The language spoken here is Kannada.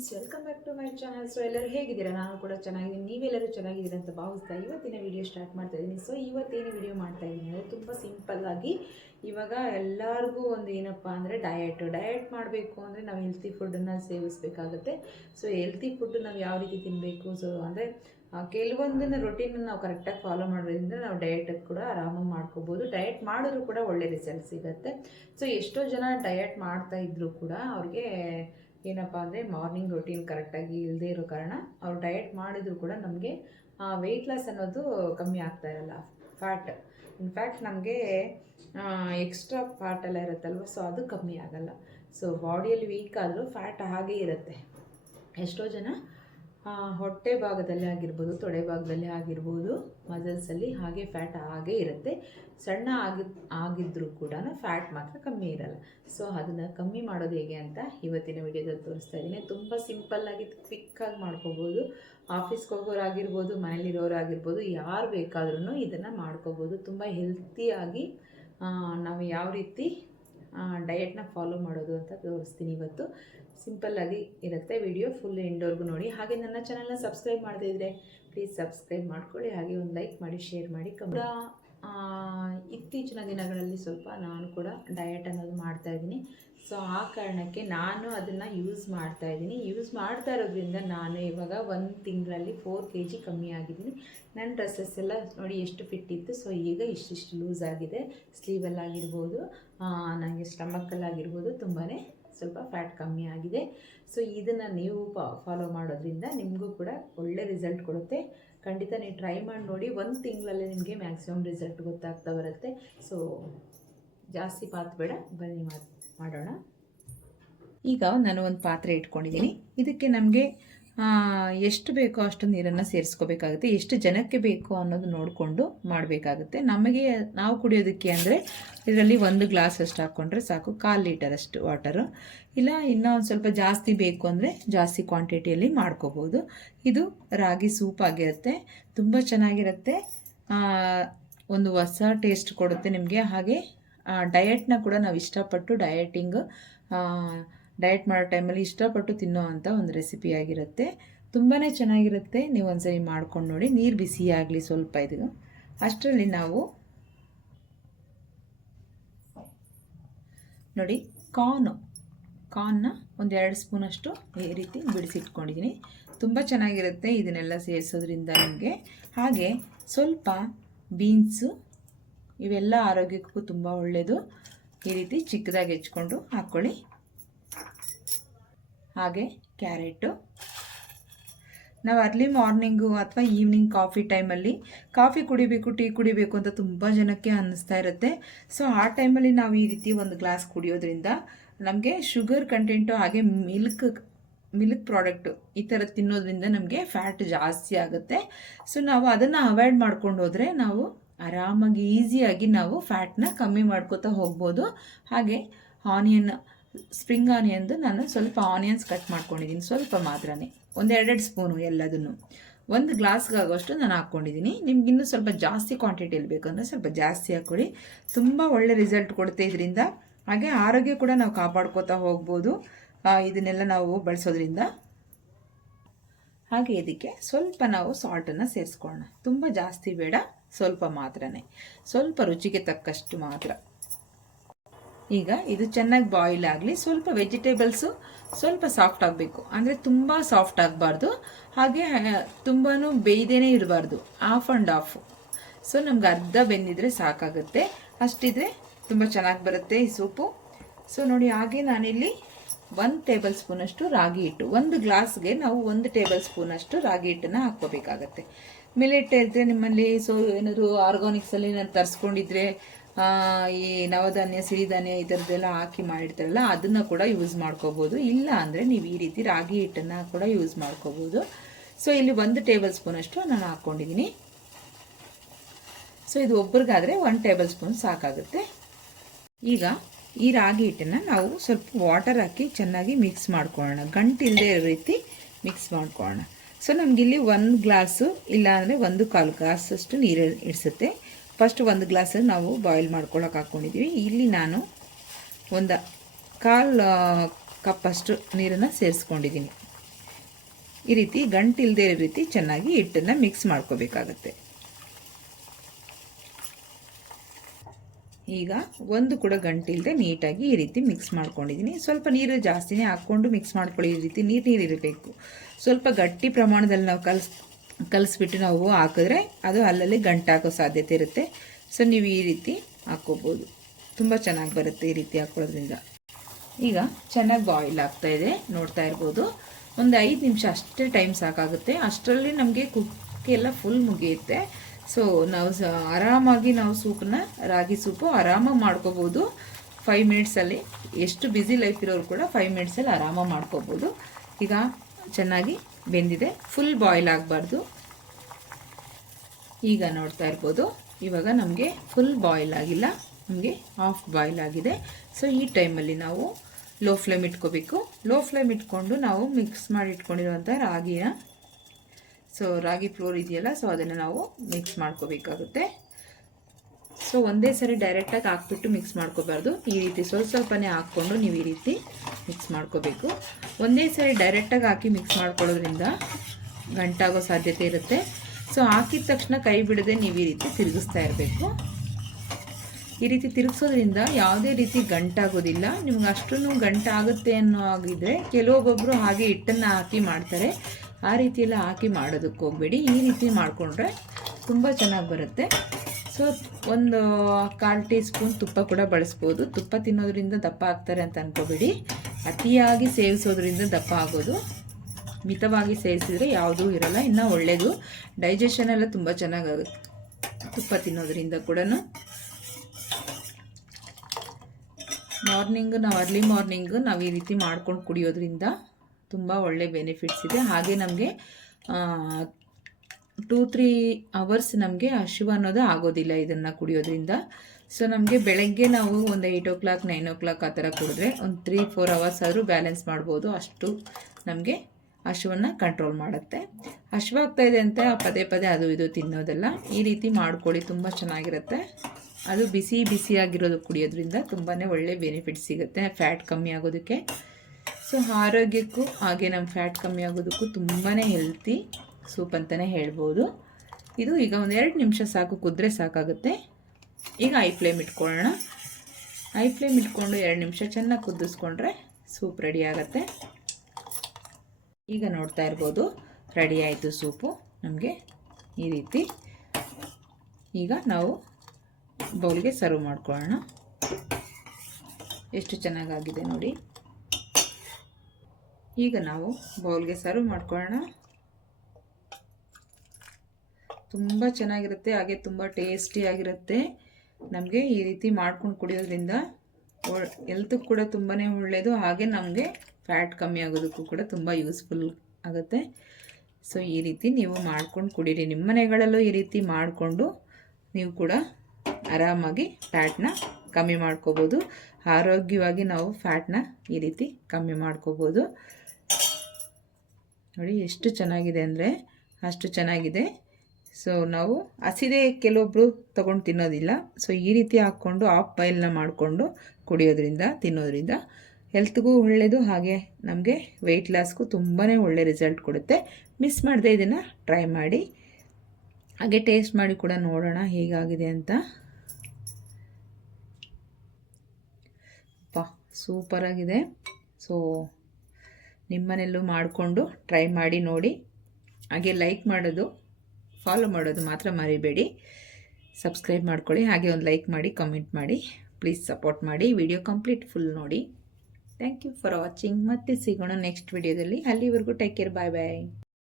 Friends, welcome back to my channel. So ಎಲ್ಲರೂ ಹೇಗಿದ್ದೀರಾ? ನಾನು ಕೂಡ ಚೆನ್ನಾಗಿದ್ದೀನಿ. ನೀವೆಲ್ಲರೂ ಚೆನ್ನಾಗಿದ್ದೀರಾ ಅಂತ ಭಾವಿಸ್ತಾ ಇವತ್ತಿನ ವಿಡಿಯೋ ಸ್ಟಾರ್ಟ್ ಮಾಡ್ತಾ ಇದ್ದೀನಿ. ಸೊ ಇವತ್ತೇನು ವಿಡಿಯೋ ಮಾಡ್ತಾ ಇದ್ದೀನಿ ಅಂದರೆ ತುಂಬ ಸಿಂಪಲ್ಲಾಗಿ ಇವಾಗ ಎಲ್ಲರಿಗೂ ಒಂದು ಏನಪ್ಪ ಅಂದರೆ ಡಯಟ್ ಮಾಡಬೇಕು ಅಂದರೆ ನಾವು ಹೆಲ್ತಿ ಫುಡ್ಡನ್ನು ಸೇವಿಸಬೇಕಾಗುತ್ತೆ. ಸೊ ಹೆಲ್ತಿ ಫುಡ್ ನಾವು ಯಾವ ರೀತಿ ತಿನ್ನಬೇಕು, ಸೊ ಅಂದರೆ ಕೆಲವೊಂದನ್ನು ರೊಟೀನನ್ನು ನಾವು ಕರೆಕ್ಟಾಗಿ ಫಾಲೋ ಮಾಡೋದ್ರಿಂದ ನಾವು ಡಯಟಕ್ಕೆ ಕೂಡ ಆರಾಮಾಗಿ ಮಾಡ್ಕೋಬೋದು. ಡಯಟ್ ಮಾಡಿದ್ರೂ ಕೂಡ ಒಳ್ಳೆ ರಿಸಲ್ಟ್ ಸಿಗುತ್ತೆ. ಸೊ ಎಷ್ಟೋ ಜನ ಡಯಟ್ ಮಾಡ್ತಾ ಇದ್ದರೂ ಕೂಡ ಅವ್ರಿಗೆ ಏನಪ್ಪ ಅಂದರೆ ಮಾರ್ನಿಂಗ್ ರೊಟೀನ್ ಕರೆಕ್ಟಾಗಿ ಇಲ್ಲದೆ ಇರೋ ಕಾರಣ ಅವ್ರು ಡಯಟ್ ಮಾಡಿದ್ರು ಕೂಡ ನಮಗೆ ವೆಯ್ಟ್ ಲಾಸ್ ಅನ್ನೋದು ಕಮ್ಮಿ ಆಗ್ತಾ ಇರಲ್ಲ. ಫ್ಯಾಟ್ ಇನ್ಫ್ಯಾಕ್ಟ್ ನಮಗೆ ಎಕ್ಸ್ಟ್ರಾ ಫ್ಯಾಟ್ ಎಲ್ಲ ಇರುತ್ತಲ್ವ, ಸೊ ಅದು ಕಮ್ಮಿ ಆಗಲ್ಲ. ಸೊ ಬಾಡಿಯಲ್ಲಿ ವೀಕ್ ಆದರೂ ಫ್ಯಾಟ್ ಹಾಗೇ ಇರುತ್ತೆ. ಎಷ್ಟೋ ಜನ ಹೊಟ್ಟೆ ಭಾಗದಲ್ಲಿ ಆಗಿರ್ಬೋದು, ತೊಡೆ ಭಾಗದಲ್ಲಿ ಆಗಿರ್ಬೋದು, ಮಸಲ್ಸಲ್ಲಿ ಹಾಗೆ ಫ್ಯಾಟ್ ಹಾಗೇ ಇರುತ್ತೆ. ಸಣ್ಣ ಆಗಿದ್ದರೂ ಕೂಡ ಫ್ಯಾಟ್ ಮಾತ್ರ ಕಮ್ಮಿ ಇರಲ್ಲ. ಸೊ ಅದನ್ನು ಕಮ್ಮಿ ಮಾಡೋದು ಹೇಗೆ ಅಂತ ಇವತ್ತಿನ ವಿಡಿಯೋದಲ್ಲಿ ತೋರಿಸ್ತಾ ಇದ್ದೀನಿ. ತುಂಬ ಸಿಂಪಲ್ಲಾಗಿ ಕ್ವಿಕ್ಕಾಗಿ ಮಾಡ್ಕೋಬೋದು. ಆಫೀಸ್ಗೆ ಹೋಗೋರಾಗಿರ್ಬೋದು, ಮನೇಲಿರೋರಾಗಿರ್ಬೋದು, ಯಾರು ಬೇಕಾದ್ರೂ ಇದನ್ನು ಮಾಡ್ಕೋಬೋದು. ತುಂಬ ಹೆಲ್ತಿಯಾಗಿ ನಾವು ಯಾವ ರೀತಿ ಡಯಟ್ನ ಫಾಲೋ ಮಾಡೋದು ಅಂತ ತೋರಿಸ್ತೀನಿ ಇವತ್ತು. ಸಿಂಪಲ್ಲಾಗಿ ಇರುತ್ತೆ ವಿಡಿಯೋ, ಫುಲ್ ಎಂಡ್ವರೆಗೂ ನೋಡಿ. ಹಾಗೆ ನನ್ನ ಚಾನಲ್ನ ಸಬ್ಸ್ಕ್ರೈಬ್ ಮಾಡದೇ ಇದ್ದರೆ ಪ್ಲೀಸ್ ಸಬ್ಸ್ಕ್ರೈಬ್ ಮಾಡ್ಕೊಳ್ಳಿ. ಹಾಗೆ ಒಂದು ಲೈಕ್ ಮಾಡಿ, ಶೇರ್ ಮಾಡಿ. ಕೂಡ ಇತ್ತೀಚಿನ ದಿನಗಳಲ್ಲಿ ಸ್ವಲ್ಪ ನಾನು ಕೂಡ ಡಯಟ್ ಅನ್ನೋದು ಮಾಡ್ತಾಯಿದ್ದೀನಿ. ಸೊ ಆ ಕಾರಣಕ್ಕೆ ನಾನು ಅದನ್ನು ಯೂಸ್ ಮಾಡ್ತಾಯಿದ್ದೀನಿ. ಯೂಸ್ ಮಾಡ್ತಾ ಇರೋದ್ರಿಂದ ನಾನು ಇವಾಗ 1 ತಿಂಗಳಲ್ಲಿ 4 kg ಕಮ್ಮಿ ಆಗಿದ್ದೀನಿ. ನನ್ನ ಡ್ರೆಸ್ಸಸ್ ಎಲ್ಲ ನೋಡಿ ಎಷ್ಟು ಫಿಟ್ ಇತ್ತು. ಸೊ ಈಗ ಇಷ್ಟಿಷ್ಟು ಲೂಸ್ ಆಗಿದೆ. ಸ್ಲೀವಲ್ಲಾಗಿರ್ಬೋದು, ನನಗೆ ಸ್ಟಮಕ್ಕಲ್ಲಾಗಿರ್ಬೋದು ತುಂಬಾ ಸ್ವಲ್ಪ ಫ್ಯಾಟ್ ಕಮ್ಮಿ ಆಗಿದೆ. ಸೊ ಇದನ್ನು ನೀವು ಫಾಲೋ ಮಾಡೋದ್ರಿಂದ ನಿಮಗೂ ಕೂಡ ಒಳ್ಳೆ ರಿಸಲ್ಟ್ ಕೊಡುತ್ತೆ. ಖಂಡಿತ ನೀವು ಟ್ರೈ ಮಾಡಿ ನೋಡಿ. 1 ತಿಂಗಳಲ್ಲೇ ನಿಮಗೆ ಮ್ಯಾಕ್ಸಿಮಮ್ ರಿಸಲ್ಟ್ ಗೊತ್ತಾಗ್ತಾ ಬರುತ್ತೆ. ಸೊ ಜಾಸ್ತಿ ಪಾತ್ ಬೇಡ, ಬನ್ನಿ ಮಾಡೋಣ. ಈಗ ನಾನು ಒಂದು ಪಾತ್ರೆ ಇಟ್ಕೊಂಡಿದ್ದೀನಿ. ಇದಕ್ಕೆ ನಮಗೆ ಎಷ್ಟು ಬೇಕೋ ಅಷ್ಟು ನೀರನ್ನು ಸೇರಿಸ್ಕೋಬೇಕಾಗುತ್ತೆ. ಎಷ್ಟು ಜನಕ್ಕೆ ಬೇಕು ಅನ್ನೋದು ನೋಡಿಕೊಂಡು ಮಾಡಬೇಕಾಗುತ್ತೆ. ನಾವು ಕುಡಿಯೋದಕ್ಕೆ ಅಂದರೆ ಇದರಲ್ಲಿ 1 ಗ್ಲಾಸ್ ಅಷ್ಟು ಹಾಕ್ಕೊಂಡ್ರೆ ಸಾಕು, 1/4 ಲೀಟರಷ್ಟು ವಾಟರು. ಇಲ್ಲ ಇನ್ನೂ ಒಂದು ಸ್ವಲ್ಪ ಜಾಸ್ತಿ ಬೇಕು ಅಂದರೆ ಜಾಸ್ತಿ ಕ್ವಾಂಟಿಟಿಯಲ್ಲಿ ಮಾಡ್ಕೋಬೋದು. ಇದು ರಾಗಿ ಸೂಪ್ ಆಗಿರುತ್ತೆ, ತುಂಬ ಚೆನ್ನಾಗಿರುತ್ತೆ. ಒಂದು ಹೊಸ ಟೇಸ್ಟ್ ಕೊಡುತ್ತೆ ನಿಮಗೆ. ಹಾಗೆ ಡಯಟ್ನ ಕೂಡ ನಾವು ಇಷ್ಟಪಟ್ಟು ಡಯಟ್ ಮಾಡೋ ಟೈಮಲ್ಲಿ ಇಷ್ಟಪಟ್ಟು ತಿನ್ನೋ ಅಂಥ ಒಂದು ರೆಸಿಪಿ ಆಗಿರುತ್ತೆ. ತುಂಬಾ ಚೆನ್ನಾಗಿರುತ್ತೆ. ನೀವು ಒಂದ್ಸರಿ ಮಾಡ್ಕೊಂಡು ನೋಡಿ. ನೀರು ಬಿಸಿ ಆಗಲಿ ಸ್ವಲ್ಪ. ಇದು ಅಷ್ಟರಲ್ಲಿ ನಾವು ನೋಡಿ ಕಾರ್ನ್ನ ಒಂದು 2 ಸ್ಪೂನಷ್ಟು ಈ ರೀತಿ ಬಿಡಿಸಿಟ್ಕೊಂಡಿದ್ದೀನಿ. ತುಂಬ ಚೆನ್ನಾಗಿರುತ್ತೆ ಇದನ್ನೆಲ್ಲ ಸೇರಿಸೋದ್ರಿಂದ ನಿಮಗೆ. ಹಾಗೆ ಸ್ವಲ್ಪ ಬೀನ್ಸು, ಇವೆಲ್ಲ ಆರೋಗ್ಯಕ್ಕೂ ತುಂಬ ಒಳ್ಳೆಯದು. ಈ ರೀತಿ ಚಿಕ್ಕದಾಗಿ ಹೆಚ್ಕೊಂಡು ಹಾಕ್ಕೊಳ್ಳಿ. ಹಾಗೆ ಕ್ಯಾರೆಟು. ನಾವು ಅರ್ಲಿ ಮಾರ್ನಿಂಗು ಅಥವಾ ಈವ್ನಿಂಗ್ ಕಾಫಿ ಟೈಮಲ್ಲಿ ಕಾಫಿ ಕುಡಿಬೇಕು, ಟೀ ಕುಡಿಬೇಕು ಅಂತ ತುಂಬ ಜನಕ್ಕೆ ಅನ್ನಿಸ್ತಾ ಇರುತ್ತೆ. ಸೊ ಆ ಟೈಮಲ್ಲಿ ನಾವು ಈ ರೀತಿ 1 ಗ್ಲಾಸ್ ಕುಡಿಯೋದ್ರಿಂದ ನಮಗೆ ಶುಗರ್ ಕಂಟೆಂಟು ಹಾಗೆ ಮಿಲ್ಕ್ ಪ್ರಾಡಕ್ಟು ಈ ಥರ ತಿನ್ನೋದ್ರಿಂದ ನಮಗೆ ಫ್ಯಾಟ್ ಜಾಸ್ತಿ ಆಗುತ್ತೆ. ಸೊ ನಾವು ಅದನ್ನು ಅವಾಯ್ಡ್ ಮಾಡ್ಕೊಂಡು ಹೋದರೆ ನಾವು ಆರಾಮಾಗಿ ಈಸಿಯಾಗಿ ನಾವು ಫ್ಯಾಟ್ನ ಕಮ್ಮಿ ಮಾಡ್ಕೋತಾ ಹೋಗ್ಬೋದು. ಹಾಗೆ ಸ್ಪ್ರಿಂಗ್ ಆನಿಯನ್ದು ನಾನು ಸ್ವಲ್ಪ ಆನಿಯನ್ಸ್ ಕಟ್ ಮಾಡ್ಕೊಂಡಿದ್ದೀನಿ, ಸ್ವಲ್ಪ ಮಾತ್ರನೇ, 1-2 ಸ್ಪೂನು ಎಲ್ಲದನ್ನು. 1 ಗ್ಲಾಸ್ಗಾಗೋಷ್ಟು ನಾನು ಹಾಕ್ಕೊಂಡಿದ್ದೀನಿ. ನಿಮ್ಗೆ ಇನ್ನೂ ಸ್ವಲ್ಪ ಜಾಸ್ತಿ ಕ್ವಾಂಟಿಟಿಯಲ್ಲಿ ಬೇಕಂದರೆ ಸ್ವಲ್ಪ ಜಾಸ್ತಿ ಹಾಕ್ಕೊಳ್ಳಿ. ತುಂಬ ಒಳ್ಳೆ ರಿಸಲ್ಟ್ ಕೊಡುತ್ತೆ ಇದರಿಂದ. ಹಾಗೆ ಆರೋಗ್ಯ ಕೂಡ ನಾವು ಕಾಪಾಡ್ಕೋತಾ ಹೋಗ್ಬೋದು ಇದನ್ನೆಲ್ಲ ನಾವು ಬಳಸೋದ್ರಿಂದ. ಹಾಗೆ ಇದಕ್ಕೆ ಸ್ವಲ್ಪ ನಾವು ಸಾಲ್ಟನ್ನು ಸೇರಿಸ್ಕೊಳ್ಳೋಣ. ತುಂಬ ಜಾಸ್ತಿ ಬೇಡ, ಸ್ವಲ್ಪ ಮಾತ್ರನೇ, ಸ್ವಲ್ಪ ರುಚಿಗೆ ತಕ್ಕಷ್ಟು ಮಾತ್ರ. ಈಗ ಇದು ಚೆನ್ನಾಗಿ ಬಾಯ್ಲ್ ಆಗಲಿ. ಸ್ವಲ್ಪ ವೆಜಿಟೇಬಲ್ಸು ಸ್ವಲ್ಪ ಸಾಫ್ಟ್ ಆಗಬೇಕು, ಅಂದರೆ ತುಂಬ ಸಾಫ್ಟ್ ಆಗಬಾರ್ದು, ಹಾಗೆ ತುಂಬಾ ಬೇಯ್ದೇ ಇರಬಾರ್ದು, ಆಫ್ ಆ್ಯಂಡ್ ಆಫ್. ಸೊ ನಮ್ಗೆ ಅರ್ಧ ಬೆಂದಿದ್ರೆ ಸಾಕಾಗುತ್ತೆ. ಅಷ್ಟಿದ್ರೆ ತುಂಬ ಚೆನ್ನಾಗಿ ಬರುತ್ತೆ ಈ ಸೂಪು. ಸೊ ನೋಡಿ, ಹಾಗೆ ನಾನಿಲ್ಲಿ 1 ಟೇಬಲ್ ಸ್ಪೂನಷ್ಟು ರಾಗಿ ಹಿಟ್ಟು, 1 ಗ್ಲಾಸ್ಗೆ ನಾವು 1 ಟೇಬಲ್ ಸ್ಪೂನಷ್ಟು ರಾಗಿ ಹಿಟ್ಟನ್ನು ಹಾಕ್ಕೋಬೇಕಾಗತ್ತೆ. ಮಿಲೆಟ್ ಇದ್ದರೆ ನಿಮ್ಮಲ್ಲಿ, ಸೊ ಏನಾದರೂ ಆರ್ಗಾನಿಕ್ಸಲ್ಲಿ ನಾನು ತರಿಸ್ಕೊಂಡಿದ್ರೆ ಈ ನವಧಾನ್ಯ, ಸಿರಿಧಾನ್ಯ ಈ ಥರದ್ದೆಲ್ಲ ಹಾಕಿ ಮಾಡಿರ್ತಾರಲ್ಲ, ಅದನ್ನು ಕೂಡ ಯೂಸ್ ಮಾಡ್ಕೋಬೋದು. ಇಲ್ಲ ಅಂದರೆ ನೀವು ಈ ರೀತಿ ರಾಗಿ ಹಿಟ್ಟನ್ನು ಕೂಡ ಯೂಸ್ ಮಾಡ್ಕೋಬೋದು. ಸೊ ಇಲ್ಲಿ 1 ಟೇಬಲ್ ಸ್ಪೂನಷ್ಟು ನಾನು ಹಾಕ್ಕೊಂಡಿದ್ದೀನಿ. ಸೊ ಇದು ಒಬ್ರಿಗಾದರೆ 1 ಟೇಬಲ್ ಸ್ಪೂನ್ ಸಾಕಾಗುತ್ತೆ. ಈಗ ಈ ರಾಗಿ ಹಿಟ್ಟನ್ನು ನಾವು ಸ್ವಲ್ಪ ವಾಟರ್ ಹಾಕಿ ಚೆನ್ನಾಗಿ ಮಿಕ್ಸ್ ಮಾಡ್ಕೊಳ್ಳೋಣ, ಗಂಟಿಲ್ಲದೆ ಇರೋ ರೀತಿ ಮಿಕ್ಸ್ ಮಾಡ್ಕೊಳ್ಳೋಣ. ಸೊ ನಮಗಿಲ್ಲಿ 1 ಗ್ಲಾಸು ಇಲ್ಲ ಅಂದರೆ 1/4 ಗ್ಲಾಸಷ್ಟು ನೀರು ಇಡಿಸುತ್ತೆ. ಫಸ್ಟ್ 1 ಗ್ಲಾಸ್ ನಾವು ಬಾಯ್ಲ್ ಮಾಡ್ಕೊಳ್ಳೋಕೆ ಹಾಕ್ಕೊಂಡಿದ್ದೀವಿ. ಇಲ್ಲಿ ನಾನು 1/4 ಕಪ್ಪಷ್ಟು ನೀರನ್ನು ಸೇರಿಸ್ಕೊಂಡಿದ್ದೀನಿ. ಈ ರೀತಿ ಗಂಟಿಲ್ಲದೆ ಇರೋ ರೀತಿ ಚೆನ್ನಾಗಿ ಹಿಟ್ಟನ್ನು ಮಿಕ್ಸ್ ಮಾಡ್ಕೋಬೇಕಾಗತ್ತೆ. ಈಗ ಒಂದು ಕೂಡ ಗಂಟಿಲ್ಲದೆ ನೀಟಾಗಿ ಈ ರೀತಿ ಮಿಕ್ಸ್ ಮಾಡ್ಕೊಂಡಿದ್ದೀನಿ. ಸ್ವಲ್ಪ ನೀರು ಜಾಸ್ತಿನೇ ಹಾಕ್ಕೊಂಡು ಮಿಕ್ಸ್ ಮಾಡ್ಕೊಳ್ಳಿ. ಈ ರೀತಿ ನೀರಿರಬೇಕು. ಸ್ವಲ್ಪ ಗಟ್ಟಿ ಪ್ರಮಾಣದಲ್ಲಿ ನಾವು ಕಲಿಸ್ಬಿಟ್ಟು ನಾವು ಹಾಕಿದ್ರೆ ಅದು ಅಲ್ಲಲ್ಲಿ ಗಂಟಾಕೋ ಸಾಧ್ಯತೆ ಇರುತ್ತೆ. ಸೊ ನೀವು ಈ ರೀತಿ ಹಾಕ್ಕೋಬೋದು, ತುಂಬ ಚೆನ್ನಾಗಿ ಬರುತ್ತೆ ಈ ರೀತಿ ಹಾಕ್ಕೊಳ್ಳೋದ್ರಿಂದ. ಈಗ ಚೆನ್ನಾಗಿ ಬಾಯ್ಲ್ ಆಗ್ತಾಯಿದೆ, ನೋಡ್ತಾ ಇರ್ಬೋದು. ಒಂದು 5 ನಿಮಿಷ ಅಷ್ಟೇ ಟೈಮ್ ಸಾಕಾಗುತ್ತೆ. ಅಷ್ಟರಲ್ಲಿ ನಮಗೆ ಕುಕ್ಕೆಲ್ಲ ಫುಲ್ ಮುಗಿಯುತ್ತೆ. ಸೊ ನಾವು ಆರಾಮಾಗಿ ನಾವು ಸೂಪನ್ನ, ರಾಗಿ ಸೂಪು ಆರಾಮಾಗಿ ಮಾಡ್ಕೋಬೋದು 5 ಮಿನಿಟ್ಸಲ್ಲಿ. ಎಷ್ಟು ಬ್ಯುಸಿ ಲೈಫ್ ಇರೋರು ಕೂಡ 5 ಮಿನಿಟ್ಸಲ್ಲಿ ಆರಾಮಾಗಿ ಮಾಡ್ಕೋಬೋದು. ಈಗ ಚೆನ್ನಾಗಿ ಬೆಂದಿದೆ, ಫುಲ್ ಬಾಯ್ಲ್ ಆಗಬಾರ್ದು. ಈಗ ನೋಡ್ತಾ ಇರ್ಬೋದು, ಇವಾಗ ನಮಗೆ ಫುಲ್ ಬಾಯ್ಲ್ ಆಗಿಲ್ಲ, ನಮಗೆ ಹಾಫ್ ಬಾಯ್ಲ್ ಆಗಿದೆ. ಸೊ ಈ ಟೈಮಲ್ಲಿ ನಾವು ಲೋ ಫ್ಲೇಮ್ ಇಟ್ಕೋಬೇಕು. ಲೋ ಫ್ಲೇಮ್ ಇಟ್ಕೊಂಡು ನಾವು ಮಿಕ್ಸ್ ಮಾಡಿ ಇಟ್ಕೊಂಡಿರುವಂಥ ರಾಗಿನ, ಸೊ ರಾಗಿ ಫ್ಲೋರ್ ಇದೆಯಲ್ಲ, ಸೊ ಅದನ್ನು ನಾವು ಮಿಕ್ಸ್ ಮಾಡ್ಕೋಬೇಕಾಗುತ್ತೆ. ಸೊ ಒಂದೇ ಸರಿ ಡೈರೆಕ್ಟಾಗಿ ಹಾಕ್ಬಿಟ್ಟು ಮಿಕ್ಸ್ ಮಾಡ್ಕೋಬಾರ್ದು. ಈ ರೀತಿ ಸ್ವಲ್ಪನೇ ಹಾಕ್ಕೊಂಡು ನೀವು ಈ ರೀತಿ ಮಿಕ್ಸ್ ಮಾಡ್ಕೋಬೇಕು. ಒಂದೇ ಸರಿ ಡೈರೆಕ್ಟಾಗಿ ಹಾಕಿ ಮಿಕ್ಸ್ ಮಾಡ್ಕೊಳ್ಳೋದ್ರಿಂದ ಗಂಟಾಗೋ ಸಾಧ್ಯತೆ ಇರುತ್ತೆ. ಸೊ ಹಾಕಿದ ತಕ್ಷಣ ಕೈ ಬಿಡದೆ ನೀವು ಈ ರೀತಿ ತಿರುಗಿಸ್ತಾ ಇರಬೇಕು. ಈ ರೀತಿ ತಿರುಗಿಸೋದ್ರಿಂದ ಯಾವುದೇ ರೀತಿ ಗಂಟಾಗೋದಿಲ್ಲ. ನಿಮ್ಗೆ ಅಷ್ಟೂ ಗಂಟಾಗುತ್ತೆ ಅನ್ನೋ ಆಗಿದ್ರೆ ಕೆಲವೊಬ್ಬೊಬ್ಬರು ಹಾಗೆ ಹಿಟ್ಟನ್ನು ಹಾಕಿ ಮಾಡ್ತಾರೆ. ಆ ರೀತಿಯೆಲ್ಲ ಹಾಕಿ ಮಾಡೋದಕ್ಕೆ ಹೋಗಬೇಡಿ. ಈ ರೀತಿ ಮಾಡಿಕೊಂಡ್ರೆ ತುಂಬ ಚೆನ್ನಾಗಿ ಬರುತ್ತೆ. ಸೊ ಒಂದು 1/4 ಟೀ ಸ್ಪೂನ್ ತುಪ್ಪ ಕೂಡ ಬಳಸ್ಬೋದು. ತುಪ್ಪ ತಿನ್ನೋದ್ರಿಂದ ದಪ್ಪ ಆಗ್ತಾರೆ ಅಂತ ಅಂದ್ಕೋಬೇಡಿ. ಅತಿಯಾಗಿ ಸೇವಿಸೋದ್ರಿಂದ ದಪ್ಪ ಆಗೋದು. ಮಿತವಾಗಿ ಸೇವಿಸಿದರೆ ಯಾವುದೂ ಇರಲ್ಲ, ಇನ್ನೂ ಒಳ್ಳೆಯದು. ಡೈಜೆಷನ್ ಎಲ್ಲ ತುಂಬ ಚೆನ್ನಾಗಾಗುತ್ತೆ ತುಪ್ಪ ತಿನ್ನೋದ್ರಿಂದ ಕೂಡ. ಅರ್ಲಿ ಮಾರ್ನಿಂಗ್ ನಾವು ಈ ರೀತಿ ಮಾಡ್ಕೊಂಡು ಕುಡಿಯೋದ್ರಿಂದ ತುಂಬ ಒಳ್ಳೆ ಬೆನಿಫಿಟ್ಸ್ ಇದೆ. ಹಾಗೆ ನಮಗೆ 2-3 ಅವರ್ಸ್ ನಮಗೆ ಹಸಿವು ಅನ್ನೋದು ಆಗೋದಿಲ್ಲ ಇದನ್ನು ಕುಡಿಯೋದ್ರಿಂದ. ಸೊ ನಮಗೆ ಬೆಳಗ್ಗೆ ನಾವು ಒಂದು 8 o'clock 9 o'clock ಆ ಥರ ಕುಡಿದ್ರೆ ಒಂದು 3-4 ಅವರ್ಸ್ ಆದರೂ ಬ್ಯಾಲೆನ್ಸ್ ಮಾಡ್ಬೋದು. ಅಷ್ಟು ನಮಗೆ ಹಸಿವನ್ನು ಕಂಟ್ರೋಲ್ ಮಾಡುತ್ತೆ. ಹಸಿವಾಗ್ತಾ ಇದೆ ಅಂತ ಪದೇ ಪದೇ ಅದು ಇದು ತಿನ್ನೋದಲ್ಲ, ಈ ರೀತಿ ಮಾಡ್ಕೊಳ್ಳಿ, ತುಂಬ ಚೆನ್ನಾಗಿರುತ್ತೆ. ಅದು ಬಿಸಿಯಾಗಿರೋದು ಕುಡಿಯೋದ್ರಿಂದ ತುಂಬಾ ಒಳ್ಳೆ ಬೆನಿಫಿಟ್ ಸಿಗುತ್ತೆ, ಫ್ಯಾಟ್ ಕಮ್ಮಿ ಆಗೋದಕ್ಕೆ. ಸೊ ಆರೋಗ್ಯಕ್ಕೂ ಹಾಗೆ ನಮ್ಮ ಫ್ಯಾಟ್ ಕಮ್ಮಿ ಆಗೋದಕ್ಕೂ ತುಂಬಾ ಹೆಲ್ತಿ ಸೂಪ್ ಅಂತಲೇ ಹೇಳ್ಬೋದು. ಇದು ಈಗ ಒಂದು 2 ನಿಮಿಷ ಸಾಕು, ಕುದ್ರೆ ಸಾಕಾಗುತ್ತೆ. ಈಗ ಐ ಫ್ಲೇಮ್ ಇಟ್ಕೊಳ್ಳೋಣ. ಐ ಫ್ಲೇಮ್ ಇಟ್ಕೊಂಡು 2 ನಿಮಿಷ ಚೆನ್ನಾಗಿ ಕುದಿಸ್ಕೊಂಡ್ರೆ ಸೂಪ್ ರೆಡಿ ಆಗುತ್ತೆ. ಈಗ ನೋಡ್ತಾ ಇರ್ಬೋದು, ರೆಡಿ ಆಯಿತು ಸೂಪು ನಮಗೆ ಈ ರೀತಿ. ಈಗ ನಾವು ಬೌಲ್ಗೆ ಸರ್ವ್ ಮಾಡ್ಕೊಳ್ಳೋಣ. ಎಷ್ಟು ಚೆನ್ನಾಗಾಗಿದೆ ನೋಡಿ. ಈಗ ನಾವು ಬೌಲ್ಗೆ ಸರ್ವ್ ಮಾಡ್ಕೊಳ್ಳೋಣ. ತುಂಬ ಚೆನ್ನಾಗಿರುತ್ತೆ, ಹಾಗೆ ತುಂಬ ಟೇಸ್ಟಿಯಾಗಿರುತ್ತೆ. ನಮಗೆ ಈ ರೀತಿ ಮಾಡ್ಕೊಂಡು ಕುಡಿಯೋದ್ರಿಂದ ಹೆಲ್ತ್ಗೆ ಕೂಡ ತುಂಬಾ ಒಳ್ಳೆಯದು. ಹಾಗೆ ನಮಗೆ ಫ್ಯಾಟ್ ಕಮ್ಮಿ ಆಗೋದಕ್ಕೂ ಕೂಡ ತುಂಬ ಯೂಸ್ಫುಲ್ ಆಗುತ್ತೆ. ಸೊ ಈ ರೀತಿ ನೀವು ಮಾಡ್ಕೊಂಡು ಕುಡೀರಿ. ನಿಮ್ಮ ಮನೆಗಳಲ್ಲೂ ಈ ರೀತಿ ಮಾಡಿಕೊಂಡು ನೀವು ಕೂಡ ಆರಾಮಾಗಿ ಫ್ಯಾಟ್ನ ಕಮ್ಮಿ ಮಾಡ್ಕೋಬೋದು. ಆರೋಗ್ಯವಾಗಿ ನಾವು ಫ್ಯಾಟ್ನ ಈ ರೀತಿ ಕಮ್ಮಿ ಮಾಡ್ಕೋಬೋದು. ನೋಡಿ ಎಷ್ಟು ಚೆನ್ನಾಗಿದೆ ಅಂದರೆ ಅಷ್ಟು ಚೆನ್ನಾಗಿದೆ. ಸೊ ನಾವು ಹಸಿದೆ ಕೆಲವೊಬ್ಬರು ತೊಗೊಂಡು ತಿನ್ನೋದಿಲ್ಲ. ಸೊ ಈ ರೀತಿ ಹಾಕ್ಕೊಂಡು ಹಾಫ್ ಬಾಯ್ಲ್ನ ಮಾಡಿಕೊಂಡು ಕುಡಿಯೋದ್ರಿಂದ, ತಿನ್ನೋದ್ರಿಂದ ಹೆಲ್ತ್ಗೂ ಒಳ್ಳೆಯದು. ಹಾಗೆ ನಮಗೆ ವೆಯ್ಟ್ ಲಾಸ್ಗೂ ತುಂಬಾ ಒಳ್ಳೆ ರಿಸಲ್ಟ್ ಕೊಡುತ್ತೆ. ಮಿಸ್ ಮಾಡದೆ ಇದನ್ನು ಟ್ರೈ ಮಾಡಿ. ಹಾಗೆ ಟೇಸ್ಟ್ ಮಾಡಿ ಕೂಡ ನೋಡೋಣ ಹೇಗಾಗಿದೆ ಅಂತ. ಸೂಪರಾಗಿದೆ. ಸೊ ನಿಮ್ಮನೆಯಲ್ಲೂ ಮಾಡಿಕೊಂಡು ಟ್ರೈ ಮಾಡಿ ನೋಡಿ. ಹಾಗೆ ಲೈಕ್ ಮಾಡೋದು, ಫಾಲೋ ಮಾಡೋದು ಮಾತ್ರ ಮರಿಬೇಡಿ. ಸಬ್ಸ್ಕ್ರೈಬ್ ಮಾಡ್ಕೊಳ್ಳಿ. ಹಾಗೆ ಒಂದು ಲೈಕ್ ಮಾಡಿ, ಕಮೆಂಟ್ ಮಾಡಿ. ಪ್ಲೀಸ್ ಸಪೋರ್ಟ್ ಮಾಡಿ. ವಿಡಿಯೋ ಕಂಪ್ಲೀಟ್ ಫುಲ್ ನೋಡಿ. Thank you for watching. ಮತ್ತೆ ಸಿಗೋಣ ನೆಕ್ಸ್ಟ್ ವಿಡಿಯೋದಲ್ಲಿ. ಅಲ್ಲಿವರೆಗೂ ಟೇಕ್ ಕೇರ್. ಬಾಯ್ ಬಾಯ್.